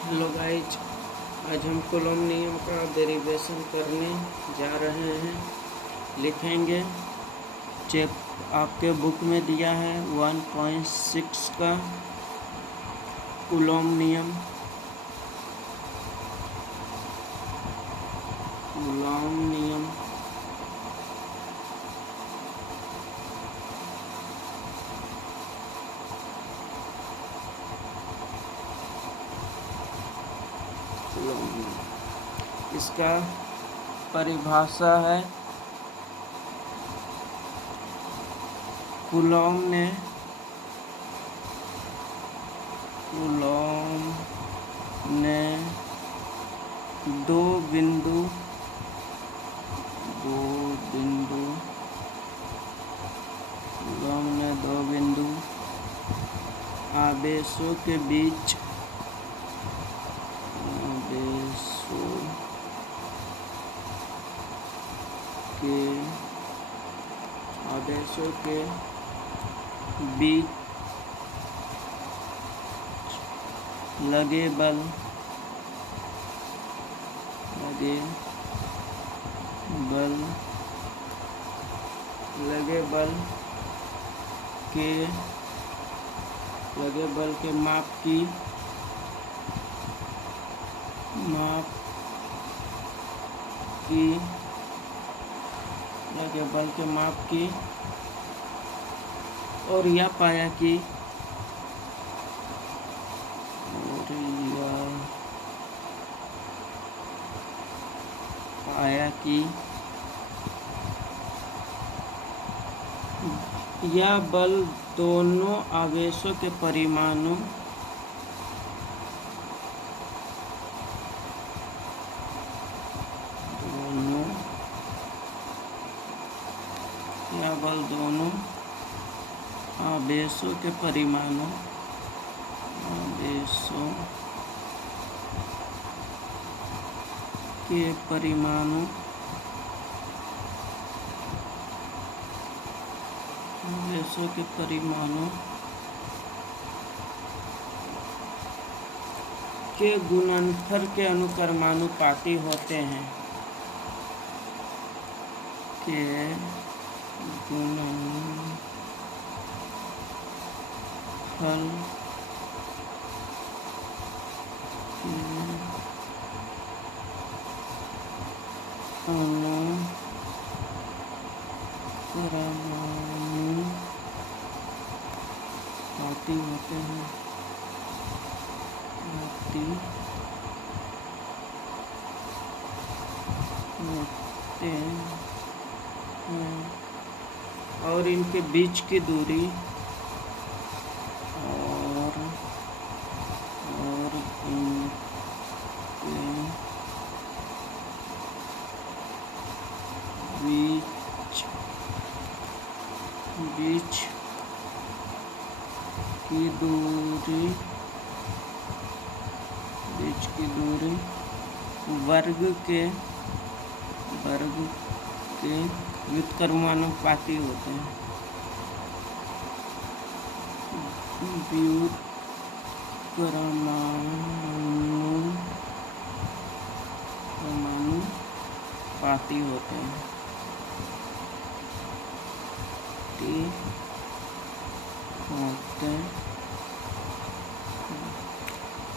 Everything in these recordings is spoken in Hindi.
हेलो गाइज, आज हम कूलॉम नियम का डेरिवेशन करने जा रहे हैं। लिखेंगे चेप आपके बुक में दिया है 1.6 का कूलॉम नियम। कूलॉम नियम इसका परिभाषा है, कूलॉम ने दो बिंदु आवेशों के बीच लगे बल के माप की और यह पाया कि यह बल दोनों आवेशों के परिमाणों के परिमाणों के गुणनफल के अनुक्रमानुपाती होते हैं। और इनके बीच की दूरी वर्ग के व्युत्क्रमानुपाती होते हैं।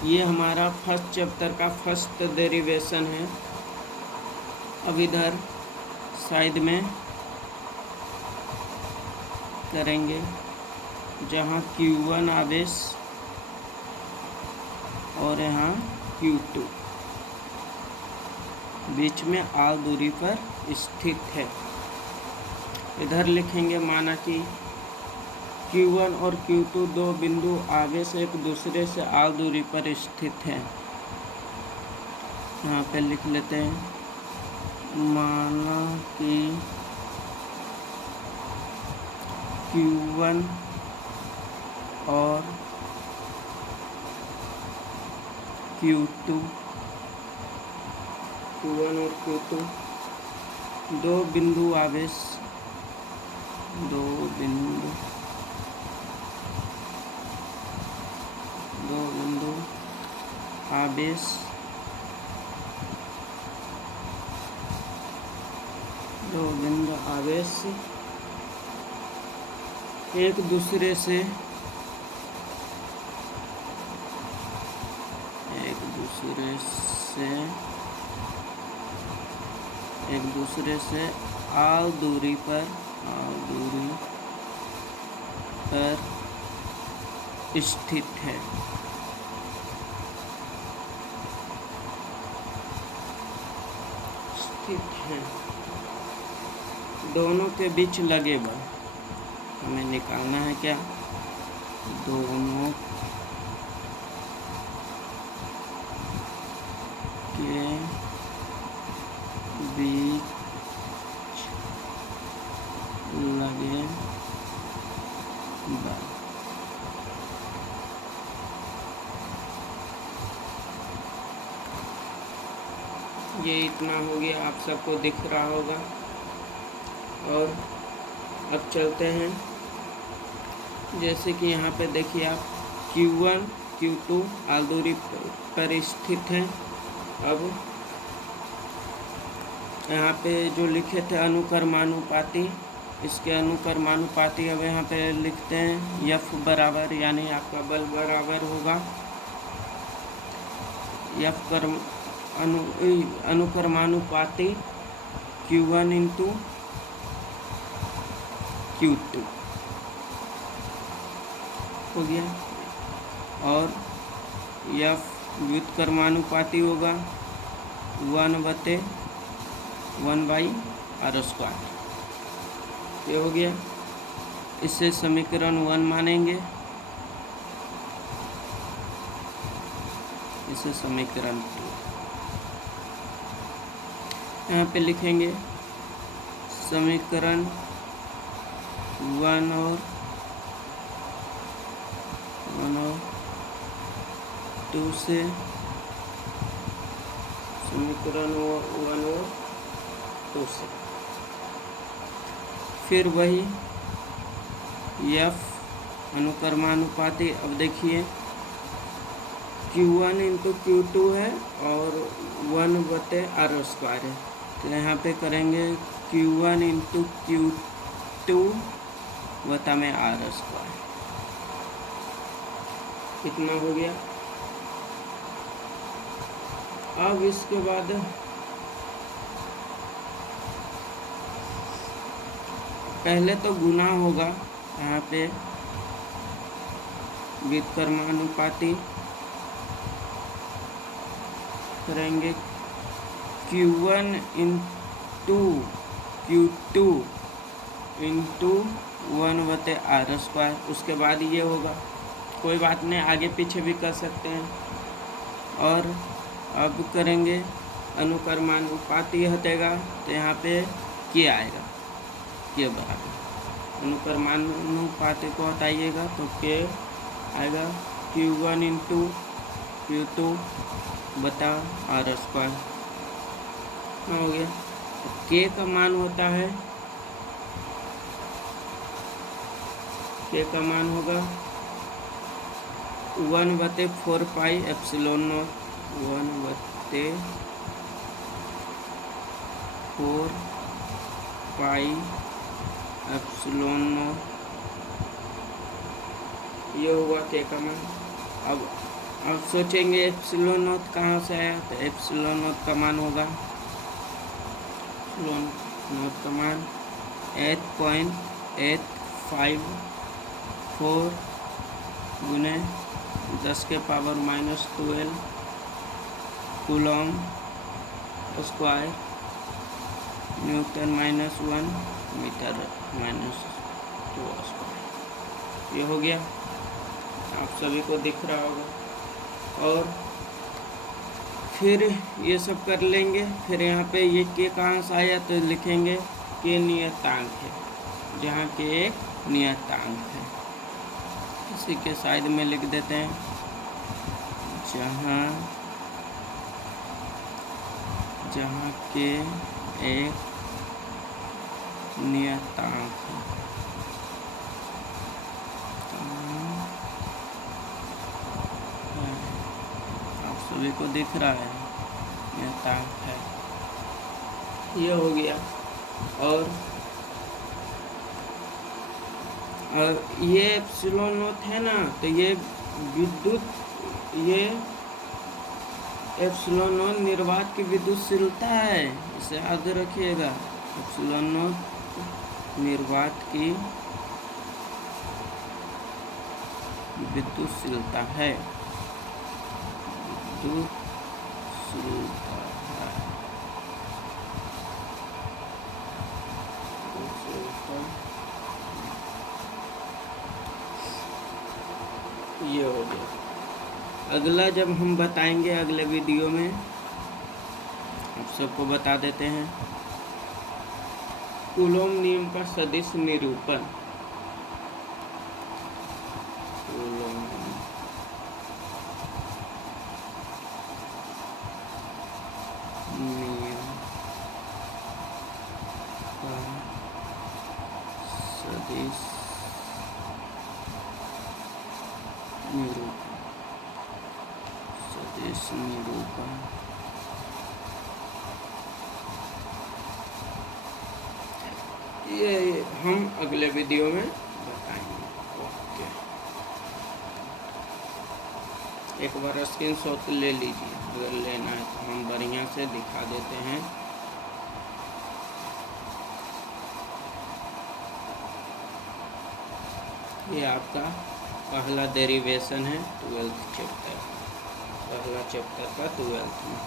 ये हमारा फर्स्ट चैप्टर का फर्स्ट डेरिवेशन है। अब इधर साइड में करेंगे जहाँ Q1 आवेश और यहाँ Q2 बीच में r दूरी पर स्थित है। इधर लिखेंगे, माना कि Q1 और Q2 दो बिंदु आवेश एक दूसरे से r दूरी पर स्थित है। यहाँ पे लिख लेते हैं, माना कि Q1 और Q2 दो बिंदु आवेश दो बिंदु आवेश एक दूसरे से आल दूरी पर स्थित है। दोनों के बीच लगे बल हमें निकालना है क्या? दोनों के बीच लगे बल। ये इतना हो गया, आप सबको दिख रहा होगा। और अब चलते हैं, जैसे कि यहाँ पे देखिए आप Q1 Q2 आल दूरी पर स्थित हैं। अब यहाँ पे जो लिखे थे अनुक्रमानुपाती, इसके अनुक्रमानुपाती अब यहाँ पे लिखते हैं F बराबर, यानी आपका बल बराबर होगा F अनुक्रमानुपाती Q1 इंटू Q2 हो गया। और F व्युत्क्रमानुपाती होगा 1/1/r²। ये हो गया। इससे समीकरण 1 मानेंगे, इसे समीकरण 2 यहाँ पे लिखेंगे। समीकरण 1 और 2 से समीकरण 1 और 2 से फिर वही F अनुक्रमानुपाती। अब देखिए Q1 इंटू Q2 है और 1/r² है, तो यहाँ पे करेंगे Q1 इंटू Q2 बटा में r²। कितना हो गया? अब इसके बाद पहले तो गुना होगा, यहाँ पे व्युत्क्रमानुपाती करेंगे Q1 into Q2 into 1/r²। उसके बाद ये होगा, कोई बात नहीं, आगे पीछे भी कर सकते हैं। और अब करेंगे अनुक्रमानुपाती हटेगा तो यहाँ पे K आएगा, K बराबर अनुक्रमानुपाती को हटाइएगा तो K आएगा Q1 इंटू Q2 बटा r²। हो गया। K का मान होता है, K का मान होगा 1/4 pi epsilon not, 1/4 pi epsilon not. ये हुआ K का मान। अब सोचेंगे एप्सिलॉन नॉट कहाँ से आया, तो एप्सिलॉन नॉट का मान होगा, एप्सिलॉन नॉट का मान 8.854 गुने 10⁻⁻12 coulomb square newton -1 metre -2 square. ये हो गया, आप सभी को दिख रहा होगा। और फिर ये सब कर लेंगे। फिर यहाँ पे ये K कहाँ से आया, तो लिखेंगे K नियतांक है, जहाँ K एक नियतांक है। इसी के साइड में लिख देते हैं, जहाँ K एक नियतांक है। सभी को दिख रहा है, नियतांक है। ये हो गया। और ये एप्सिलॉन नॉट है ना, तो ये विद्युत, ये एप्सिलॉन नॉट निर्वात की विद्युतशीलता है, इसे याद रखिएगा। एप्सिलॉन नॉट निर्वात की विद्युतशीलता है, विद्युतशीलता है। ये हो गया। अगला जब हम बताएंगे अगले वीडियो में, आप सबको बता देते हैं कूलॉम नियम का सदिश निरूपण। कूलॉम नियम का सदिश निरूपण, सदिश निरूपण। ये हम अगले वीडियो में बताएंगे। ओके, एक बार स्क्रीनशॉट ले लीजिए, अगर लेना है तो हम बढ़िया से दिखा देते हैं। ये आपका पहला डेरिवेशन है 12th चैप्टर, पहला चैप्टर का 12th में।